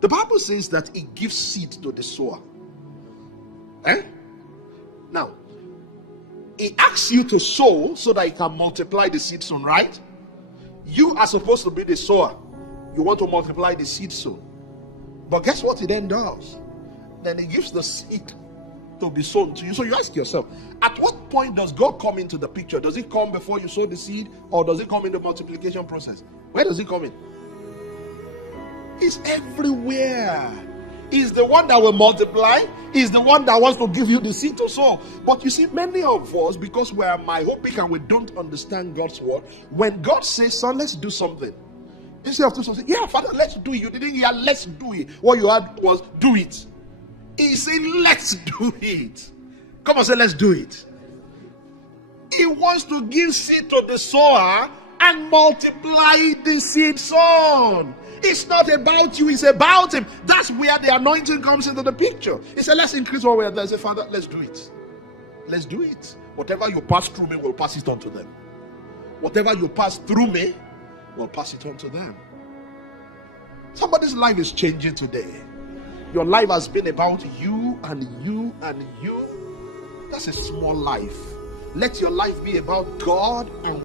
The Bible says that it gives seed to the sower. Now, it asks you to sow so that it can multiply the seed sown, right? You are supposed to be the sower. You want to multiply the seed sown. But guess what it then does? Then it gives the seed to be sown to you. So you ask yourself, at what point does God come into the picture? Does it come before you sow the seed, or does it come in the multiplication process? Where does it come in? It's everywhere. He's the one that will multiply. He's the one that wants to give you the seed to sow. But you see, many of us, because we are myopic and we don't understand God's word, when God says, son, let's do something, instead of saying, yeah, Father, let's do it. You didn't hear, let's do it. What you had was, do it. He said, let's do it. Come on, say, let's do it. He wants to give seed to the sower and multiply the seed sown. It's not about you, it's about him. That's where the anointing comes into the picture. He said, let's increase what we are there. He said, Father, let's do it. Let's do it. Whatever you pass through me, will pass it on to them. Whatever you pass through me, will pass it on to them. Somebody's life is changing today. Your life has been about you and you and you. That's a small life. Let your life be about God and